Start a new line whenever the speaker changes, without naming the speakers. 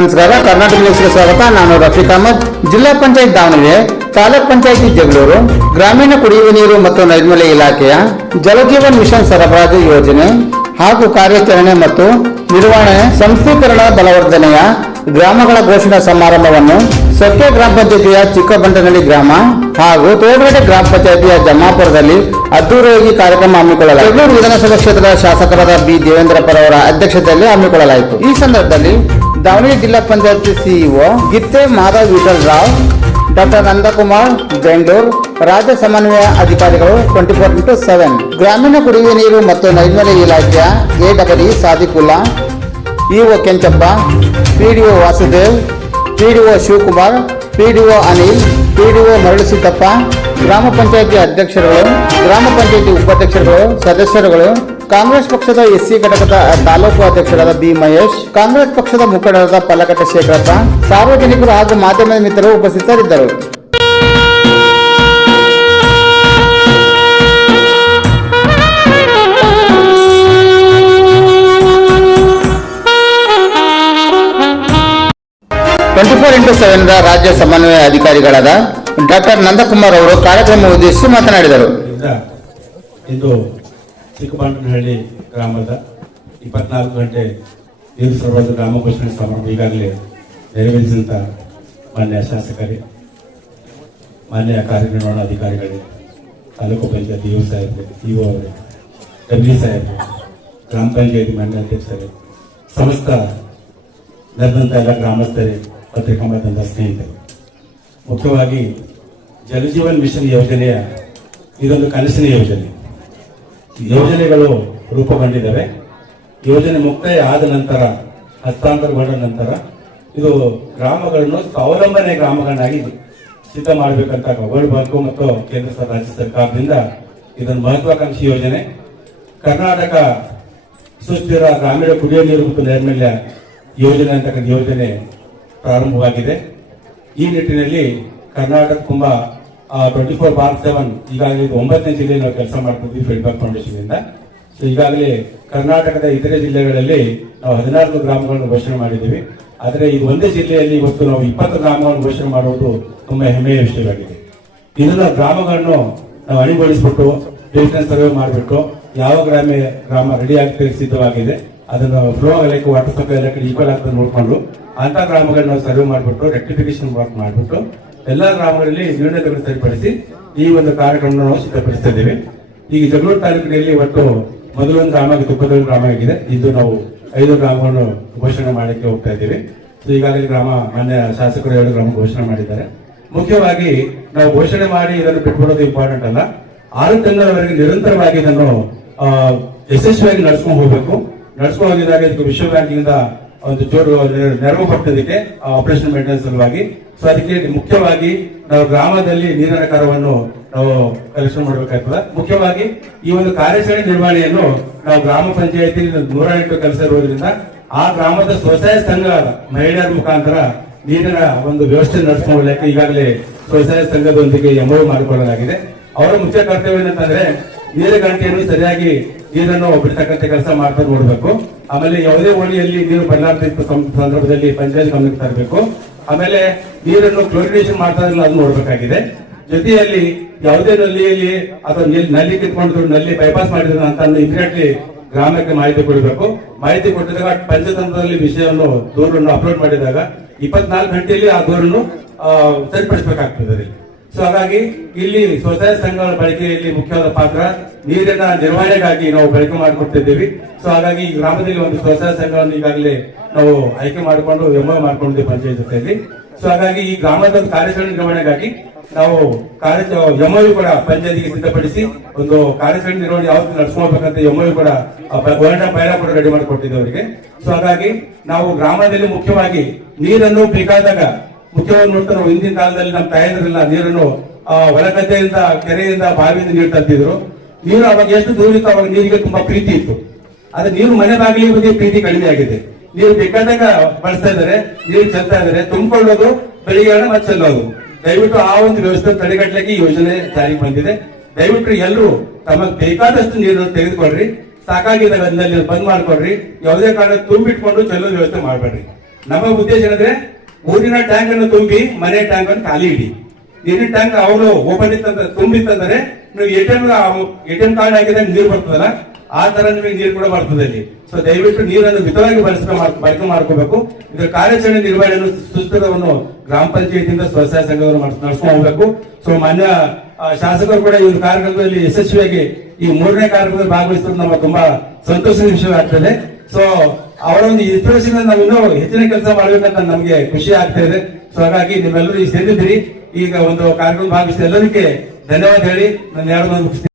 ನಮಸ್ಕಾರ, ಕರ್ನಾಟಕ ನ್ಯೂಸ್ಗೆ ಸ್ವಾಗತ. ನಾನು ರಫೀಕ್ ಅಹಮದ್. ಜಿಲ್ಲಾ ಪಂಚಾಯತ್ ದಾವಣಗೆರೆ, ತಾಲೂಕ್ ಪಂಚಾಯಿತಿ ಜಗಳೂರು, ಗ್ರಾಮೀಣ ಕುಡಿಯುವ ನೀರು ಮತ್ತು ನೈರ್ಮಲ್ಯ ಇಲಾಖೆಯ ಜಲಜೀವನ್ ಮಿಷನ್ ಸರಬರಾಜು ಯೋಜನೆ ಹಾಗೂ ಕಾರ್ಯಾಚರಣೆ ಮತ್ತು ನಿರ್ವಹಣೆ ಸಂಸ್ಥೀಕರಣ ಬಲವರ್ಧನೆಯ ಗ್ರಾಮಗಳ ಘೋಷಣಾ ಸಮಾರಂಭವನ್ನು ಸತ್ಯ ಗ್ರಾಮ ಪಂಚಾಯತಿಯ ಚಿಕ್ಕಬಂಟನಹಳ್ಳಿ ಗ್ರಾಮ ಹಾಗೂ ತೋಡಗಡೆ ಗ್ರಾಮ ಪಂಚಾಯತಿಯ ಜಮ್ಮಾಪುರದಲ್ಲಿ ಅದ್ದೂರಿಯಾಗಿ ಕಾರ್ಯಕ್ರಮ ಹಮ್ಮಿಕೊಳ್ಳಲಾಯಿತು. ವಿಧಾನಸಭಾ ಕ್ಷೇತ್ರದ ಶಾಸಕರಾದ ಬಿ. ದೇವೇಂದ್ರಪ್ಪರವರ ಅಧ್ಯಕ್ಷತೆಯಲ್ಲಿ ಹಮ್ಮಿಕೊಳ್ಳಲಾಯಿತು. ಈ ಸಂದರ್ಭದಲ್ಲಿ ದಾವಣಗೆರೆ ಜಿಲ್ಲಾ ಪಂಚಾಯತಿ ಸಿಇಒ ಗಿತ್ತೆ ಮಾಧವ್ ವಿಠಲ್ ರಾವ್, ಡಾಕ್ಟರ್ ನಂದಕುಮಾರ್, ಬೆಂಗಳೂರು ರಾಜ್ಯ ಸಮನ್ವಯ ಅಧಿಕಾರಿಗಳು ಟ್ವೆಂಟಿ ಫೋರ್ ಇಂಟು ಸೆವೆನ್ ಗ್ರಾಮೀಣ ಕುಡಿಯುವ ನೀರು ಮತ್ತು ನೈರ್ಮಲ್ಯ ಇಲಾಖೆಯ ಎ ಡಬಲಿ Sadikulla EO Kenchappa, PDO Vasudev, PDO Shivakumar, PDO Anil, PDO Maralusiddappa, ಗ್ರಾಮ ಪಂಚಾಯತಿ ಅಧ್ಯಕ್ಷರುಗಳು, ಗ್ರಾಮ ಪಂಚಾಯತಿ ಉಪಾಧ್ಯಕ್ಷರುಗಳು, ಸದಸ್ಯರುಗಳು ಕಾಂಗ್ರೆಸ್ ಪಕ್ಷದ ಎಸ್ಸಿ ಘಟಕದ ತಾಲೂಕು ಅಧ್ಯಕ್ಷರಾದ ಬಿ ಮಹೇಶ್, ಕಾಂಗ್ರೆಸ್ ಪಕ್ಷದ ಮುಖಂಡರಾದ ಪಲ್ಲಕಟ್ಟ ಶೇಖರಪ್ಪ, ಸಾರ್ವಜನಿಕರು ಹಾಗೂ ಮಾಧ್ಯಮದ ಮಿತ್ರರು ಉಪಸ್ಥಿತರಿದ್ದರು. ಟ್ವೆಂಟಿ ಫೋರ್ ಇಂಟು ಸೆವೆನ್ ರಾಜ್ಯ ಸಮನ್ವಯ ಅಧಿಕಾರಿಗಳಾದ ಡಾಕ್ಟರ್ ನಂದಕುಮಾರ್ ಅವರು ಕಾರ್ಯಕ್ರಮ ಉದ್ದೇಶಿಸಿ ಮಾತನಾಡಿದರು
ಚಿಕ್ಕಬಾಂಡನಹಳ್ಳಿ ಗ್ರಾಮದ ಇಪ್ಪತ್ನಾಲ್ಕು ಗಂಟೆ ನೀರು ಸರಬರಾಜು ಗ್ರಾಮ ಘೋಷಣೆ ಸಮಾರಂಭ ಈಗಾಗಲೇ ನೆರವೇರಿಸಿದಂಥ ಮಾನ್ಯ ಶಾಸಕರೇ, ಮಾನ್ಯ ಕಾರ್ಯನಿರ್ವಹಣಾಧಿಕಾರಿಗಳೇ ತಾಲೂಕು ಪಂಚಾಯತ್ ಸಾಹೇಬ್ ಸಾಹೇಬ್ರೆ ಓ ಅವರೇ ಡಬ್ಲ್ಯೂ ಸಾಹೇಬ್ರೆ, ಗ್ರಾಮ ಪಂಚಾಯತಿ ಮಾನ್ಯ ಅಧ್ಯಕ್ಷರೇ, ಸಮಸ್ತ ನಡೆದಂಥ ಎಲ್ಲ ಗ್ರಾಮಸ್ಥರೇ, ಪತ್ರಿಕಾ ಮಾಧ್ಯಮದ ಸ್ನೇಹಿತರು, ಮುಖ್ಯವಾಗಿ ಜಲಜೀವನ್ ಮಿಷನ್ ಯೋಜನೆಯ ಇದೊಂದು ಕನಸಿನ ಯೋಜನೆ. ಯೋಜನೆಗಳು ರೂಪುಗೊಂಡಿದ್ದಾವೆ. ಯೋಜನೆ ಮುಕ್ತಾಯ ಆದ ನಂತರ ಹಸ್ತಾಂತರಗೊಂಡ ನಂತರ, ಇದು ಗ್ರಾಮಗಳನ್ನು ಸ್ವಾವಲಂಬನೆ ಗ್ರಾಮಗಳನ್ನಾಗಿ ಸಿದ್ಧ ಮಾಡಬೇಕಂತ ವರ್ಲ್ಡ್ ಬ್ಯಾಂಕು ಮತ್ತು ಕೇಂದ್ರ ರಾಜ್ಯ ಸರ್ಕಾರದಿಂದ ಇದೊಂದು ಮಹತ್ವಾಕಾಂಕ್ಷಿ ಯೋಜನೆ. ಕರ್ನಾಟಕ ಸುಸ್ಥಿರ ಗ್ರಾಮೀಣ ಕುಡಿಯುವ ನೀರು ಮತ್ತು ನೈರ್ಮಲ್ಯ ಯೋಜನೆ ಅಂತಕ್ಕಂಥ ಯೋಜನೆ ಪ್ರಾರಂಭವಾಗಿದೆ. ಈ ನಿಟ್ಟಿನಲ್ಲಿ ಕರ್ನಾಟಕ ತುಂಬಾ ಟ್ವೆಂಟಿ ಫೋರ್ ಬಾರ್ ಸೆವೆನ್ ಈಗಾಗಲೇ ಒಂಬತ್ತನೇ ಜಿಲ್ಲೆಯಲ್ಲಿ ನಾವು ಕೆಲಸ ಮಾಡ್ತಿದ್ವಿ ಫೀಡ್ಬ್ಯಾಕ್ ಫೌಂಡೇಶನ್ ಇಂದ. ಸೊ ಈಗಾಗಲೇ ಕರ್ನಾಟಕದ ಇತರೆ ಜಿಲ್ಲೆಗಳಲ್ಲಿ ನಾವು ಹದಿನಾಲ್ಕು ಗ್ರಾಮಗಳನ್ನು ಘೋಷಣೆ ಮಾಡಿದ್ದೀವಿ. ಆದರೆ ಇದು ಒಂದೇ ಜಿಲ್ಲೆಯಲ್ಲಿ ಇವತ್ತು ನಾವು ಇಪ್ಪತ್ತು ಗ್ರಾಮಗಳನ್ನು ಘೋಷಣೆ ಮಾಡುವುದು ತುಂಬಾ ಹೆಮ್ಮೆಯ ವಿಷಯವಾಗಿದೆ. ಇದನ್ನ ಗ್ರಾಮಗಳನ್ನು ನಾವು ಅಣಿಗೊಳಿಸ್ಬಿಟ್ಟು ಡಿಸ್ಟೆನ್ಸ್ ಸರ್ವೆ ಮಾಡಿಬಿಟ್ಟು, ಯಾವ ಗ್ರಾಮ ಗ್ರಾಮ ರೆಡಿ ಆಗ್ತಾ ಸಿದ್ಧವಾಗಿದೆ, ಅದನ್ನು ಫ್ಲೋ ಆಗಲಿಕ್ಕೆ ವಾಟರ್ ಸಪ್ಲೈ ಆಗಲಿಕ್ಕೆ ಈಕ್ವಲ್ ಆಗ್ತದೆ ನೋಡಿಕೊಂಡು, ಅಂತ ಗ್ರಾಮಗಳನ್ನ ಸರ್ವೆ ಮಾಡಿಬಿಟ್ಟು ರೆಕ್ಟಿಫಿಕೇಶನ್ ವರ್ಕ್ ಮಾಡಿಬಿಟ್ಟು ಎಲ್ಲಾ ಗ್ರಾಮಗಳಲ್ಲಿ ನ್ಯೂನತೆಗಳನ್ನು ಸರಿಪಡಿಸಿ ಈ ಒಂದು ಕಾರ್ಯಕ್ರಮವನ್ನು ನಾವು ಸಿದ್ಧಪಡಿಸ್ತಾ ಇದ್ದೇವೆ. ಈಗ ಜಗಳೂರು ತಾಲೂಕಿನಲ್ಲಿ ಒಟ್ಟು ಮೊದಲೊಂದು ಗ್ರಾಮ ತುಪ್ಪದೊಂದು ಗ್ರಾಮ ಆಗಿದೆ. ಇದು ನಾವು ಐದು ಗ್ರಾಮಗಳನ್ನು ಘೋಷಣೆ ಮಾಡಲಿಕ್ಕೆ ಹೋಗ್ತಾ ಇದ್ದೀವಿ. ಸೊ ಈಗಾಗಲೇ ಗ್ರಾಮ ಮಾನ್ಯ ಶಾಸಕರು ಎರಡು ಗ್ರಾಮ ಘೋಷಣೆ ಮಾಡಿದ್ದಾರೆ. ಮುಖ್ಯವಾಗಿ ನಾವು ಘೋಷಣೆ ಮಾಡಿ ಇದನ್ನು ಬಿಟ್ಬಿಡೋದು ಇಂಪಾರ್ಟೆಂಟ್ ಅಲ್ಲ. ಆರು ತಿಂಗಳವರೆಗೆ ನಿರಂತರವಾಗಿ ಇದನ್ನು ಯಶಸ್ವಿಯಾಗಿ ನಡ್ಸ್ಕೊಂಡು ಹೋಗಬೇಕು. ನಡ್ಸ್ಕೊಂಡು ಹೋಗಿದಾಗ ಇದಕ್ಕೆ ವಿಶ್ವ ಬ್ಯಾಂಕಿಂದ ಒಂದು ಜೋರು ನೆರವು ಪಟ್ಟದಕ್ಕೆ ಆಪರೇಷನ್ ಮೇಂಟೆನೆನ್ಸ್ ಸಲುವಾಗಿ. ಸೊ ಅದಕ್ಕೆ ಮುಖ್ಯವಾಗಿ ನಾವು ಗ್ರಾಮದಲ್ಲಿ ನೀರಿನ ಕರವನ್ನು ನಾವು ಕಲೆಕ್ಷನ್ ಮಾಡಬೇಕಾಗ್ತದೆ. ಮುಖ್ಯವಾಗಿ ಈ ಒಂದು ಕಾರ್ಯಾಚರಣೆ ನಿರ್ವಹಣೆಯನ್ನು ನಾವು ಗ್ರಾಮ ಪಂಚಾಯತಿ ನೂರ ಎಂಟು ಕೆಲಸ ಇರುವುದರಿಂದ ಆ ಗ್ರಾಮದ ಸ್ವಸಹಾಯ ಸಂಘ ಮಹಿಳೆಯರ ಮುಖಾಂತರ ನೀರಿನ ಒಂದು ವ್ಯವಸ್ಥೆ ನಡೆಸಿಕೊಳ್ಳಕ್ಕೆ ಈಗಾಗಲೇ ಸ್ವಸಹಾಯ ಸಂಘದೊಂದಿಗೆ ಎಂಒ ಮಾಡಿಕೊಳ್ಳಲಾಗಿದೆ. ಅವರ ಮುಖ್ಯ ಕರ್ತವ್ಯ ಏನಂತಂದ್ರೆ ನೀರು ಗಂಟೆಯನ್ನು ಸರಿಯಾಗಿ ನೀರನ್ನು ಬಿಡ್ತಕ್ಕಂಥ ಕೆಲಸ ಮಾಡ್ತಾ ನೋಡ್ಬೇಕು ಆಮೇಲೆ ಯಾವುದೇ ಓಣಿಯಲ್ಲಿ ನೀರು ಬದಲಾಗ್ತಿದ್ದ ಸಂದರ್ಭದಲ್ಲಿ ಪಂಚಾಯತ್ ಗಮನಕ್ಕೆ ತರಬೇಕು. ಆಮೇಲೆ ನೀರನ್ನು ಕ್ಲೋರಿನೇಷನ್ ಮಾಡ್ತಾ ಇರಲಿಲ್ಲ ಅದು ನೋಡ್ಬೇಕಾಗಿದೆ. ಜೊತೆಯಲ್ಲಿ ಯಾವುದೇ ನಲ್ಲಿಯಲ್ಲಿ ಅಥವಾ ನಲ್ಲಿ ಕಿತ್ಕೊಂಡು ನಲ್ಲಿ ಬೈಪಾಸ್ ಮಾಡಿದ್ರೆ ಅಂತ ಇಮಿಡಿಯೇಟ್ಲಿ ಗ್ರಾಮಕ್ಕೆ ಮಾಹಿತಿ ಕೊಡಬೇಕು. ಮಾಹಿತಿ ಕೊಟ್ಟಿದಾಗ ಪಂಚತಂತ್ರದಲ್ಲಿ ವಿಷಯವನ್ನು ದೂರನ್ನು ಅಪ್ಲೋಡ್ ಮಾಡಿದಾಗ ಇಪ್ಪತ್ನಾಲ್ಕು ಗಂಟೆಯಲ್ಲಿ ಆ ದೂರನ್ನು ಸರಿಪಡಿಸಬೇಕಾಗ್ತದೆ ಸೊ ಹಾಗಾಗಿ ಇಲ್ಲಿ ಸ್ವಸಹಾಯ ಸಂಘಗಳ ಬಳಕೆಯಲ್ಲಿ ಮುಖ್ಯವಾದ ಪಾತ್ರ ನೀರಿನ ನಿರ್ವಹಣೆಗಾಗಿ ನಾವು ಬಳಕೆ ಮಾಡಿಕೊಡ್ತಿದ್ದೀವಿ. ಸೊ ಹಾಗಾಗಿ ಈ ಗ್ರಾಮದಲ್ಲಿ ಒಂದು ಸ್ವಸಹಾಯ ಸಂಘವನ್ನು ಈಗಾಗಲೇ ನಾವು ಆಯ್ಕೆ ಮಾಡಿಕೊಂಡು ಎಂಒ ಮಾಡ್ಕೊಂಡಿದ್ದೀವಿ ಪಂಚಾಯತ್ ಜೊತೆಯಲ್ಲಿ. ಸೊ ಹಾಗಾಗಿ ಈ ಗ್ರಾಮದ ಕಾರ್ಯಾಚರಣೆ ನಿರ್ವಹಣೆಗಾಗಿ ನಾವು ಕಾರ್ಯ ಎಂಒ ಕೂಡ ಪಂಚಾಯತಿಗೆ ಸಿದ್ಧಪಡಿಸಿ ಒಂದು ಕಾರ್ಯಾಚರಣೆ ನಿರ್ವಹಣೆ ಯಾವ ನಡ್ಸ್ಕೊಳ್ಬೇಕಂತ ಎಂಒ ಕೂಡ ಪಯಣ ಕೂಡ ರೆಡಿ ಮಾಡಿಕೊಟ್ಟಿದ್ದೆ ಅವರಿಗೆ. ಸೊ ಹಾಗಾಗಿ ನಾವು ಗ್ರಾಮದಲ್ಲಿ ಮುಖ್ಯವಾಗಿ ನೀರನ್ನು ಬೇಕಾದಾಗ ಮುಖ್ಯವಾಗಿ ನೋಡ್ತಾ ನಾವು ಹಿಂದಿನ ಕಾಲದಲ್ಲಿ ನಮ್ಮ ತಾಯಂದ್ರೆಲ್ಲ ನೀರನ್ನು ಹೊಲಗದ್ದೆಯಿಂದ ಕೆರೆಯಿಂದ ಬಾವಿಯಿಂದ ನೀರು ತರ್ತಿದ್ರು ನೀರು ಅವಾಗ ಎಷ್ಟು ದೂರ ಇತ್ತು ಅವಾಗ ನೀರಿಗೆ ತುಂಬಾ ಪ್ರೀತಿ ಇತ್ತು. ಆದ್ರೆ ನೀರು ಮನೆ ಬಾಗಿಲಿಗೆ ಬಗ್ಗೆ ಪ್ರೀತಿ ಕಡಿಮೆ ಆಗಿದೆ. ನೀರು ಬೇಕಾದಾಗ ಬಳಸ್ತಾ ಇದ್ದಾರೆ, ನೀರು ಚೆಲ್ತಾ ಇದ್ದಾರೆ, ತುಂಬಿಕೊಳ್ಳೋದು ಬೆಳಿಗ್ಗೆ ಮತ್ತೆ ಚೆಲ್ಲೋದು. ದಯವಿಟ್ಟು ಆ ಒಂದು ವ್ಯವಸ್ಥೆ ತಡೆಗಟ್ಟಲಿಕ್ಕೆ ಯೋಜನೆ ಜಾರಿಗೆ ಬಂದಿದೆ. ದಯವಿಟ್ಟು ಎಲ್ಲರೂ ತಮಗೆ ಬೇಕಾದಷ್ಟು ನೀರನ್ನು ತೆಗೆದುಕೊಳ್ರಿ. ಸಾಕಾಗಿದೆ ಅದನ್ನಲ್ಲಿ ಬಂದ್ ಮಾಡ್ಕೊಡ್ರಿ ಯಾವುದೇ ಕಾರಣ ತುಂಬಿಟ್ಕೊಂಡು ಚೆಲ್ಲೋ ವ್ಯವಸ್ಥೆ ಮಾಡಬೇಡ್ರಿ. ನಮ್ಮ ಉದ್ದೇಶ ಏನಂದ್ರೆ ಊರಿನ ಟ್ಯಾಂಕ್ ಅನ್ನು ತುಂಬಿ ಮನೆ ಟ್ಯಾಂಕ್ ಅನ್ನು ಖಾಲಿ ಇಡಿ. ನೀರಿನ ಟೈಮ್ ಅವರು ಓಪನ್ ಇತ್ತಂತ, ತುಂಬಿತ್ತಂದ್ರೆ ನೀವು ಎ ಟಿ ಕಾರ್ಡ್ ಹಾಕಿದ್ರೆ ನೀರು ಬರ್ತದಲ್ಲ? ಆ ತರ ನಿಮಗೆ ನೀರು ಕೂಡ ಬರ್ತದೆ ಅಲ್ಲಿ. ಸೊ ದಯವಿಟ್ಟು ನೀರನ್ನು ಮಿತವಾಗಿ ಮಾಡ್- ಬಳಕೆ ಮಾಡ್ಕೋಬೇಕು. ಇದರ ಕಾರ್ಯಾಚರಣೆ ನಿರ್ವಹಣೆಯನ್ನು ಸುಸ್ಥಿರವನ್ನು ಗ್ರಾಮ ಪಂಚಾಯತಿಯಿಂದ ಸ್ವಸಹಾಯ ಸಂಘವನ್ನು ನಡೆಸ್ಕೊಂಡು ಹೋಗಬೇಕು. ಸೊ ಮಾನ್ಯ ಶಾಸಕರು ಕೂಡ ಈ ಕಾರ್ಯಕ್ರಮದಲ್ಲಿ ಯಶಸ್ವಿಯಾಗಿ ಈ ಮೂರನೇ ಕಾರ್ಯಕ್ರಮದಲ್ಲಿ ಭಾಗವಹಿಸಿದ್ರು ನಮ್ಮ ತುಂಬಾ ಸಂತೋಷದ ವಿಷಯವಾಗ್ತದೆ ಸೊ ಅವರ ಒಂದು ಇನ್ಸ್ಪಿರೇಷನ್ ನಾವು ಇನ್ನೂ ಹೆಚ್ಚಿನ ಕೆಲಸ ಮಾಡ್ಬೇಕಂತ ನಮಗೆ ಖುಷಿ ಆಗ್ತಾ ಇದೆ. ಸೊ ಹಾಗಾಗಿ ನೀವೆಲ್ಲರೂ ಈ ಸೇರಿದ್ದೀರಿ. ಈಗ ಒಂದು ಕಾರ್ಯಕ್ರಮ ಭಾಗವಹಿಸಿದ ಎಲ್ಲರಿಗೆ ಧನ್ಯವಾದ ಹೇಳಿ ನನ್ನ ಎರಡು